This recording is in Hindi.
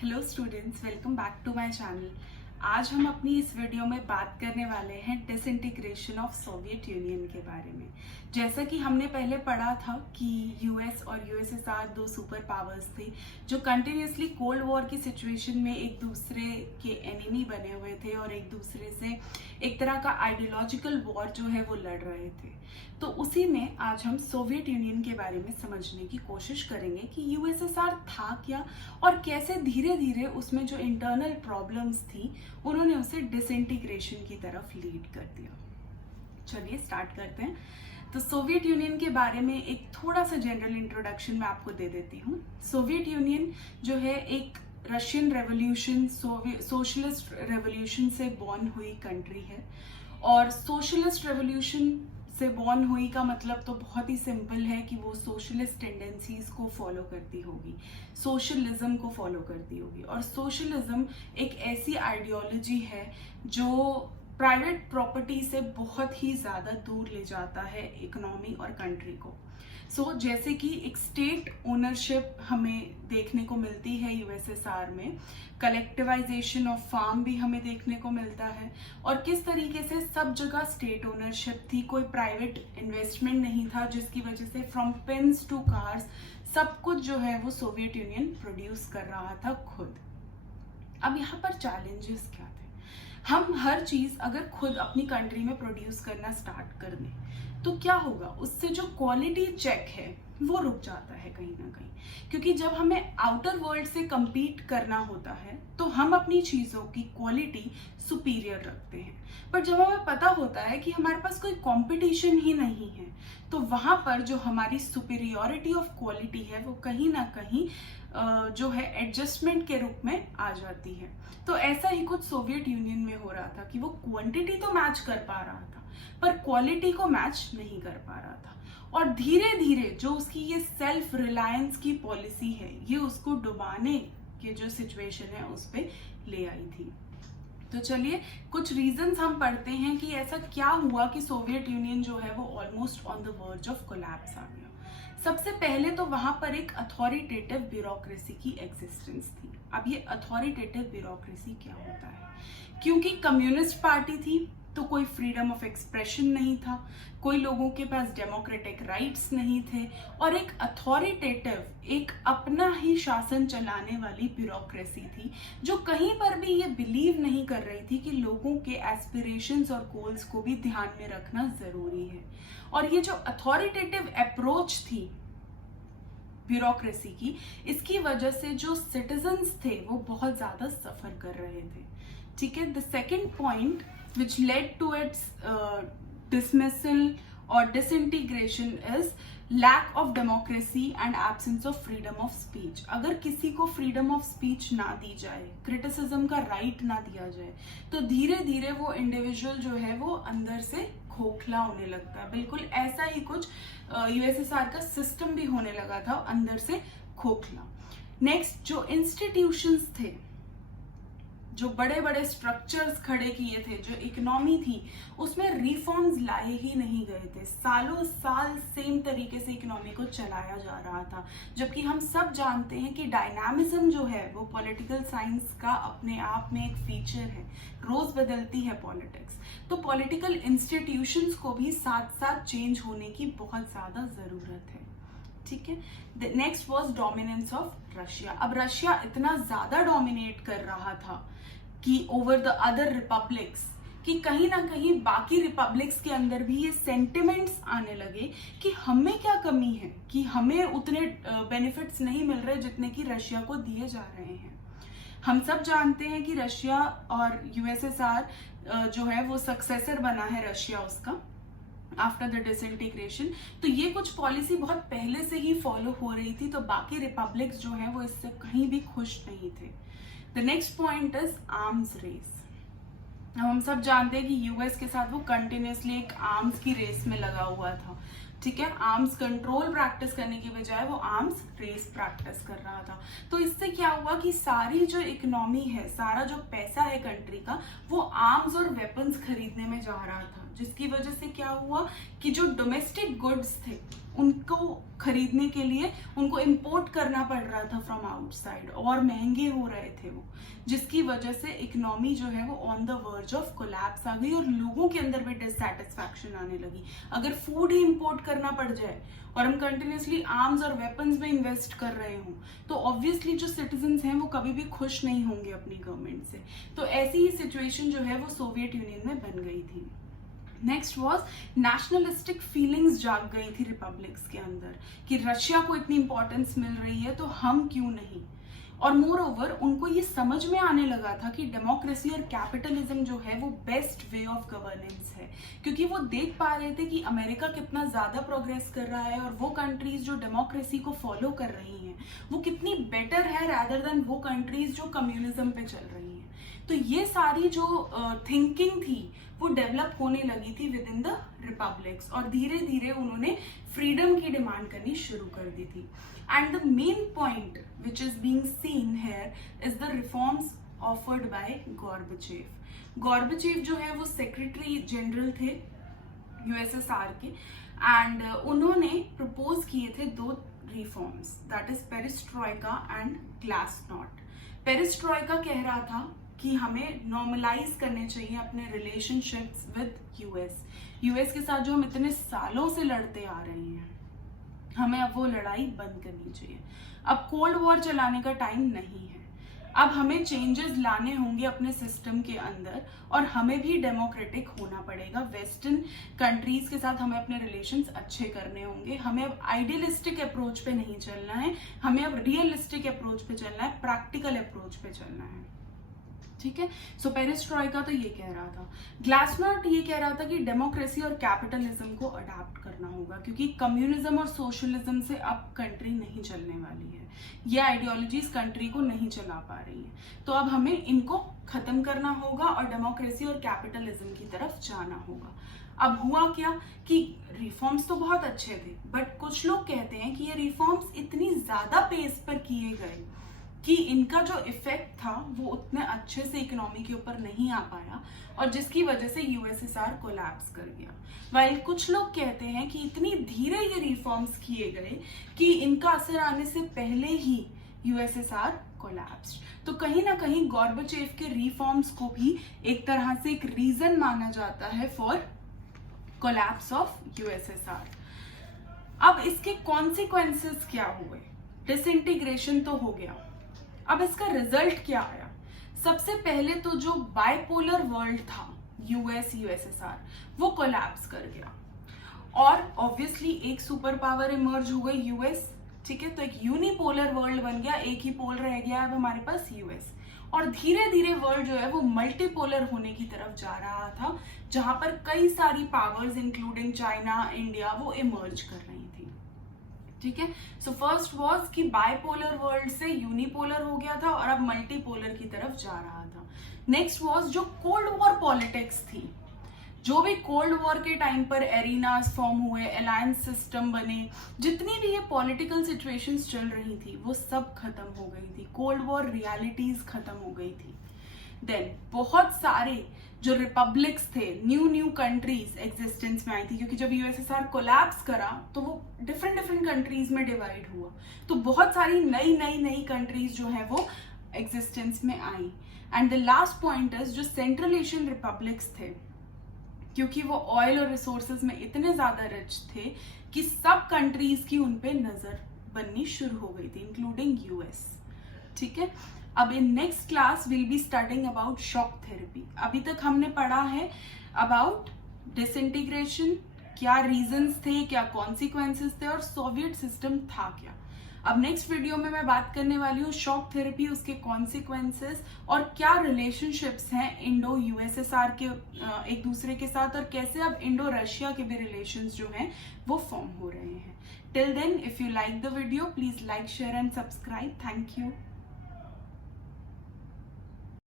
Hello students, welcome back to my channel. आज हम अपनी इस वीडियो में बात करने वाले हैं डिसइंटीग्रेशन ऑफ सोवियत यूनियन के बारे में। जैसा कि हमने पहले पढ़ा था कि यूएस और यूएसएसआर दो सुपर पावर्स थे जो कंटिन्यूसली कोल्ड वॉर की सिचुएशन में एक दूसरे के एनिमी बने हुए थे और एक दूसरे से एक तरह का आइडियोलॉजिकल वॉर जो है वो लड़ रहे थे। तो उसी में आज हम सोवियत यूनियन के बारे में समझने की कोशिश करेंगे कि यूएसएसआर था क्या और कैसे धीरे धीरे उसमें जो इंटरनल प्रॉब्लम्स थी उन्होंने उसे डिसइंटीग्रेशन की तरफ लीड कर दिया। चलिए स्टार्ट करते हैं। तो सोवियत यूनियन के बारे में एक थोड़ा सा जनरल इंट्रोडक्शन मैं आपको दे देती हूँ। सोवियत यूनियन जो है एक रशियन रेवोल्यूशन, सोशलिस्ट रेवोल्यूशन से बॉर्न हुई कंट्री है। और सोशलिस्ट रेवोल्यूशन से बॉर्न हुई का मतलब तो बहुत ही सिंपल है कि वो सोशलिस्ट टेंडेंसीज को फॉलो करती होगी, सोशलिज्म को फॉलो करती होगी। और सोशलिज्म एक ऐसी आइडियोलॉजी है जो प्राइवेट प्रॉपर्टी से बहुत ही ज्यादा दूर ले जाता है इकोनॉमी और कंट्री को। जैसे कि एक स्टेट ओनरशिप हमें देखने को मिलती है यूएसएसआर में, कलेक्टिवाइजेशन ऑफ फार्म भी हमें देखने को मिलता है, और किस तरीके से सब जगह स्टेट ओनरशिप थी, कोई प्राइवेट इन्वेस्टमेंट नहीं था, जिसकी वजह से फ्रॉम पेन्स टू कार्स सब कुछ जो है वो सोवियत यूनियन प्रोड्यूस कर रहा था खुद। अब यहाँ पर चैलेंजेस क्या थे? हम हर चीज अगर खुद अपनी कंट्री में प्रोड्यूस करना स्टार्ट कर दें तो क्या होगा, उससे जो क्वालिटी चेक है वो रुक जाता है कहीं ना कहीं। क्योंकि जब हमें आउटर वर्ल्ड से compete करना होता है तो हम अपनी चीजों की क्वालिटी सुपीरियर रखते हैं। पर जब हमें पता होता है कि हमारे पास कोई कंपटीशन ही नहीं है तो वहां पर जो हमारी सुपीरियोरिटी ऑफ क्वालिटी है वो कहीं ना कहीं जो है एडजस्टमेंट के रूप में आ जाती है। तो ऐसा ही कुछ सोवियत यूनियन में हो रहा था कि वो क्वांटिटी तो मैच कर पा रहा था पर क्वालिटी को मैच नहीं कर पा रहा था। और धीरे धीरे जो उसकी ये सेल्फ रिलायंस की पॉलिसी है ये उसको डुबाने के जो सिचुएशन है उस पे ले आई थी। तो चलिए कुछ रीजंस हम पढ़ते हैं कि ऐसा क्या हुआ कि सोवियत यूनियन जो है वो almost on the verge of collapse आ गया। सबसे पहले तो वहां पर एक अथॉरिटेटिव ब्यूरोक्रेसी की एग्जिस्टेंस थी। अब ये अथॉरिटेटिव ब्यूरोक्रेसी क्या होता है? क्योंकि कम्युनिस्ट पार्टी थी तो कोई फ्रीडम ऑफ एक्सप्रेशन नहीं था, कोई लोगों के पास डेमोक्रेटिक राइट्स नहीं थे, और एक अथॉरिटेटिव, एक अपना ही शासन चलाने वाली ब्यूरोक्रेसी थी जो कहीं पर भी ये बिलीव नहीं कर रही थी कि लोगों के एस्पिरेशंस और गोल्स को भी ध्यान में रखना जरूरी है। और ये जो अथॉरिटेटिव अप्रोच थी ब्यूरोक्रेसी की, इसकी वजह से जो सिटीजन्स थे वो बहुत ज्यादा सफर कर रहे थे। ठीक है। The second point which led to its dismissal or disintegration is lack of democracy and absence of freedom of speech। अगर किसी को freedom of speech ना दी जाए, criticism का right ना दिया जाए, तो धीरे धीरे वो individual जो है वो अंदर से खोखला होने लगता है। बिल्कुल ऐसा ही कुछ यूएसएसआर का सिस्टम भी होने लगा था, अंदर से खोखला। नेक्स्ट, जो इंस्टीट्यूशंस थे, जो बड़े बड़े स्ट्रक्चर्स खड़े किए थे, जो इकोनॉमी थी उसमें रिफॉर्म्स लाए ही नहीं गए थे। सालों साल सेम तरीके से इकोनॉमी को चलाया जा रहा था, जबकि हम सब जानते हैं कि डायनामिज्म जो है वो पॉलिटिकल साइंस का अपने आप में एक फीचर है। रोज बदलती है पॉलिटिक्स, तो पॉलिटिकल इंस्टीट्यूशंस को भी साथ साथ चेंज होने की बहुत ज्यादा जरूरत है। ठीक है। Next was dominance of Russia. अब रशिया इतना ज्यादा डोमिनेट कर रहा था कि ओवर द अदर रिपब्लिक्स, कि कहीं ना कहीं बाकी रिपब्लिक्स के अंदर भी ये सेंटिमेंट्स आने लगे कि हमें क्या कमी है, कि हमें उतने बेनिफिट्स नहीं मिल रहे जितने कि रशिया को दिए जा रहे हैं। हम सब जानते हैं कि रशिया और यूएसएसआर जो है वो सक्सेसर बना है रशिया उसका आफ्टर द डिसइंटीग्रेशन। तो ये कुछ पॉलिसी बहुत पहले से ही फॉलो हो रही थी, तो बाकी रिपब्लिक्स जो है वो इससे कहीं भी खुश नहीं थे। The next point is arms race. हम सब जानते हैं कि यूएस के साथ वो कंटिन्यूसली एक आर्म्स की रेस में लगा हुआ था। ठीक है। आर्म्स कंट्रोल प्रैक्टिस करने की बजाय वो आर्म्स रेस प्रैक्टिस कर रहा था। तो इससे क्या हुआ कि सारी जो इकोनॉमी है, सारा जो पैसा है कंट्री का, वो आर्म्स और वेपन्स खरीदने में जा रहा था। जिसकी वजह से क्या हुआ कि जो डोमेस्टिक गुड्स थे उनको खरीदने के लिए उनको इंपोर्ट करना पड़ रहा था फ्रॉम आउटसाइड और महंगे हो रहे थे वो, जिसकी वजह से इकोनॉमी जो है वो on the verge of collapse आ गई और लोगों के अंदर भी डिससैटिस्फैक्शन आने लगी। अगर फूड ही इंपोर्ट करना पड़ जाए और हम कंटिन्यूसली आर्म्स और वेपन्स में इन्वेस्ट कर रहे हों तो ऑब्वियसली जो सिटीजन्स हैं वो कभी भी खुश नहीं होंगे अपनी गवर्नमेंट से। तो ऐसी ही सिचुएशन जो है वो सोवियत यूनियन में बन गई थी। नेक्स्ट वॉज नेशनलिस्टिक फीलिंग्स जाग गई थी रिपब्लिक्स के अंदर कि रशिया को इतनी इंपॉर्टेंस मिल रही है तो हम क्यों नहीं। और मोर ओवर उनको ये समझ में आने लगा था कि डेमोक्रेसी और कैपिटलिज्म जो है वो बेस्ट वे ऑफ गवर्नेंस है, क्योंकि वो देख पा रहे थे कि अमेरिका कितना ज्यादा प्रोग्रेस कर रहा है और वो कंट्रीज जो डेमोक्रेसी को फॉलो कर रही हैं वो कितनी बेटर है रैदर देन वो कंट्रीज जो कम्युनिज्म पे चल रही हैं। तो ये सारी जो थिंकिंग थी वो डेवलप होने लगी थी विद इन द रिपब्लिक्स और धीरे धीरे उन्होंने फ्रीडम की डिमांड करनी शुरू कर दी थी। And the main point which is being seen here is the reforms offered by Gorbachev. Gorbachev जो है वो सेक्रेटरी जनरल थे यूएसएसआर के एंड उन्होंने प्रपोज किए थे 2 reforms, that is perestroika and glasnost. Perestroika कह रहा था कि हमें नॉर्मलाइज करने चाहिए अपने रिलेशनशिप्स विद यूएस के साथ जो हम इतने सालों से लड़ते आ रहे हैं, हमें अब वो लड़ाई बंद करनी चाहिए। अब कोल्ड वॉर चलाने का टाइम नहीं है, अब हमें चेंजेस लाने होंगे अपने सिस्टम के अंदर और हमें भी डेमोक्रेटिक होना पड़ेगा। वेस्टर्न कंट्रीज के साथ हमें अपने रिलेशंस अच्छे करने होंगे, हमें अब आइडियलिस्टिक अप्रोच पे नहीं चलना है, हमें अब रियलिस्टिक अप्रोच पे चलना है, प्रैक्टिकल अप्रोच पे चलना है। ठीक है, सो पेरिस्ट्रॉइका तो ये कह रहा था। ग्लासनॉस्ट ये कह रहा था कि डेमोक्रेसी और कैपिटलिज्म को अडॉप्ट करना होगा क्योंकि कम्युनिज्म और सोशलिज्म से अब कंट्री नहीं चलने वाली है, ये आइडियोलॉजीज कंट्री को नहीं चला पा रही है, तो अब हमें इनको खत्म करना होगा और डेमोक्रेसी और कैपिटलिज्म की तरफ जाना होगा। अब हुआ क्या कि रिफॉर्म्स तो बहुत अच्छे थे बट कुछ लोग कहते हैं कि ये रिफॉर्म्स इतनी ज्यादा पेस पर किए गए कि इनका जो इफेक्ट था वो उतने अच्छे से इकोनॉमी के ऊपर नहीं आ पाया और जिसकी वजह से यूएसएसआर कोलैप्स कर गया। वाइल कुछ लोग कहते हैं कि इतनी धीरे ये रिफॉर्म्स किए गए कि इनका असर आने से पहले ही यूएसएसआर कोलैप्स। तो कहीं ना कहीं गॉर्बचेव के रिफॉर्म्स को भी एक तरह से एक रीजन माना जाता है फॉर कोलैप्स ऑफ यूएसएसआर। अब इसके कॉन्सिक्वेंसेस क्या हुए? डिसइंटीग्रेशन तो हो गया, अब इसका रिजल्ट क्या आया? सबसे पहले तो जो बाइपोलर वर्ल्ड था यूएसएसआर वो कोलैप्स कर गया और ऑब्वियसली एक सुपर पावर इमर्ज हो गई यूएस। ठीक है, तो एक यूनिपोलर वर्ल्ड बन गया, एक ही पोल रह गया अब हमारे पास यूएस। और धीरे धीरे वर्ल्ड जो है वो मल्टीपोलर होने की तरफ जा रहा था जहां पर कई सारी पावर्स इंक्लूडिंग चाइना, इंडिया वो इमर्ज कर रही थी। ठीक है, सो फर्स्ट वॉज कि बाइपोलर वर्ल्ड से यूनिपोलर हो गया था और अब मल्टीपोलर की तरफ जा रहा था। नेक्स्ट वॉज जो कोल्ड वॉर पॉलिटिक्स थी, जो भी कोल्ड वॉर के टाइम पर एरिनास फॉर्म हुए, अलायंस सिस्टम बने, जितनी भी ये पॉलिटिकल सिचुएशंस चल रही थी वो सब खत्म हो गई थी, कोल्ड वॉर रियलिटीज खत्म हो गई थी। देन बहुत सारे जो रिपब्लिक्स थे, न्यू कंट्रीज एग्जिस्टेंस में आई थी क्योंकि जब यूएसएसआर कोलैप्स करा तो वो डिफरेंट कंट्रीज में डिवाइड हुआ, तो बहुत सारी नई कंट्रीज जो है वो एग्जिस्टेंस में आई। And the last point is जो सेंट्रल एशियन रिपब्लिक्स थे, क्योंकि वो ऑयल और रिसोर्सेज में इतने ज्यादा रिच थे कि सब कंट्रीज की उनपे नजर बननी शुरू हो गई थी इंक्लूडिंग यूएस। ठीक है, अब in next class will be studying about shock therapy. अभी तक हमने पढ़ा है अबाउट डिसइंटीग्रेशन, क्या रीजंस थे, क्या कॉन्सिक्वेंसेस थे और सोवियत सिस्टम था क्या। अब नेक्स्ट वीडियो में मैं बात करने वाली हूँ शॉक थेरेपी, उसके कॉन्सिक्वेंसेस और क्या रिलेशनशिप्स हैं इंडो यूएसएसआर के एक दूसरे के साथ और कैसे अब इंडो रशिया के भी रिलेशंस जो हैं वो फॉर्म हो रहे हैं। Till then, if you like the video please like, share and subscribe. Thank you.